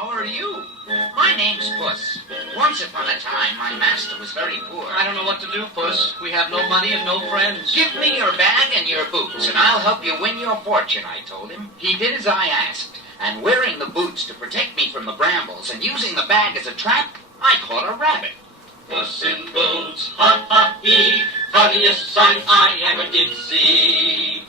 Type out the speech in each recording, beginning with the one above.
how are you? My name's Puss. Once upon a time, my master was very poor. I don't know what to do, Puss. We have no money and no friends. Give me your bag and your boots, and I'll help you win your fortune, I told him. He did as I asked, and wearing the boots to protect me from the brambles and using the bag as a trap, I caught a rabbit. Puss in Boots, ha ha he, funniest sight I ever did see.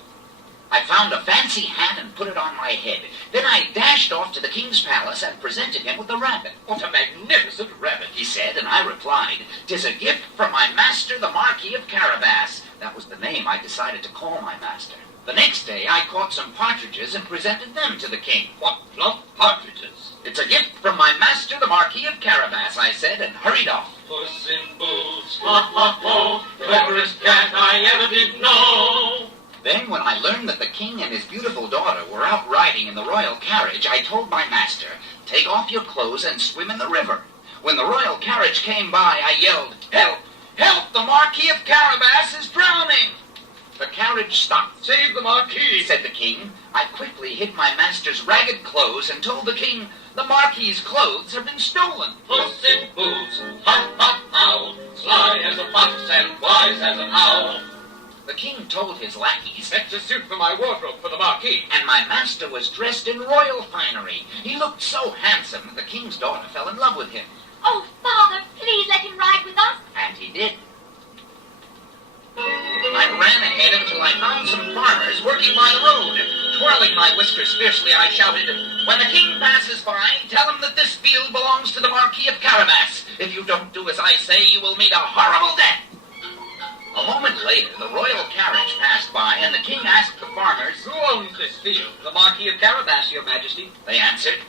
I found a fancy hat and put it on my head. Then I dashed off to the king's palace and presented him with the rabbit. What a magnificent rabbit, He said, and I replied, "'Tis a gift from my master, the Marquis of Carabas." That was the name I decided to call my master. The next day I caught some partridges and presented them to the king. What plump partridges. "It's a gift from my master, the Marquis of Carabas," I said, and hurried off. Puss in Boots, ha ha ho, cleverest cat I ever did know. Then, when I learned that the king and his beautiful daughter were out riding in the royal carriage, I told my master, "Take off your clothes and swim in the river." When the royal carriage came by, I yelled, "Help! Help! The Marquis of Carabas is drowning!" The carriage stopped. Save the Marquis, said the king. I quickly hid my master's ragged clothes and told the king, "The Marquis's clothes have been stolen." Puss in Boots, ha ha how, sly as a fox and wise as an owl. The king told his lackeys, fetch a suit for my wardrobe for the Marquis. and my master was dressed in royal finery. He looked so handsome that the king's daughter fell in love with him. Oh, Father, please let him ride with us. And he did. I ran ahead until I found some farmers working by the road. Twirling my whiskers fiercely, I shouted, "When the king passes by, tell him that this field belongs to the Marquis of Carabas. If you don't do as I say, you will meet a horrible death." A moment later, the royal carriage passed by, and the king asked the farmers, Who owns this field? The Marquis of Carabas, your majesty. They answered.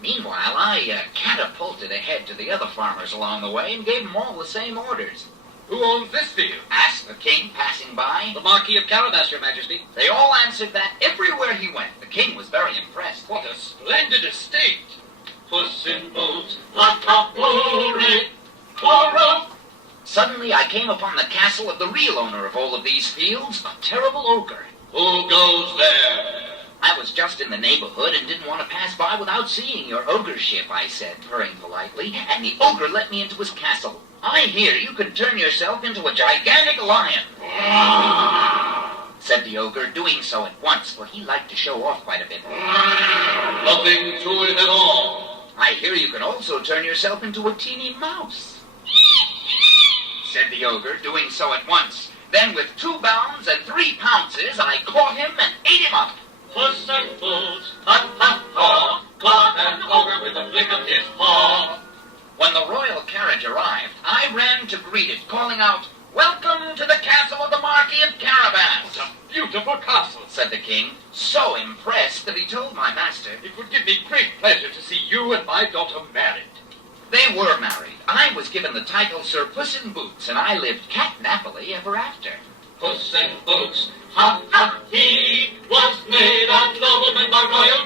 Meanwhile, I catapulted ahead to the other farmers along the way and gave them all the same orders. Who owns this field? Asked the king, passing by. The Marquis of Carabas, your majesty. They all answered that everywhere he went. The king was very impressed. What a splendid estate. Puss in Boots, ha ha glory, glory. Suddenly, I came upon the castle of the real owner of all of these fields, a terrible ogre. Who goes there? I was just in the neighborhood and didn't want to pass by without seeing your ogreship, I said, purring politely, and the ogre let me into his castle. "I hear you can turn yourself into a gigantic lion," said the ogre, doing so at once, for he liked to show off quite a bit. Nothing to it at all. "I hear you can also turn yourself into a teeny mouse," said the ogre, doing so at once. Then with 2 bounds and 3 pounces, I caught him and ate him up. Puss in Boots, ha ha ha, caught an ogre with a flick of his paw. When the royal carriage arrived, I ran to greet it, calling out, "Welcome to the castle of the Marquis of Carabas." What a beautiful castle, said the king, so impressed that he told my master. It would give me great pleasure to see you and my daughter married. They were married. I was given the title Sir Puss in Boots, and I lived cat-nappily ever after. Puss in Boots, ha ha he, was made a nobleman by royal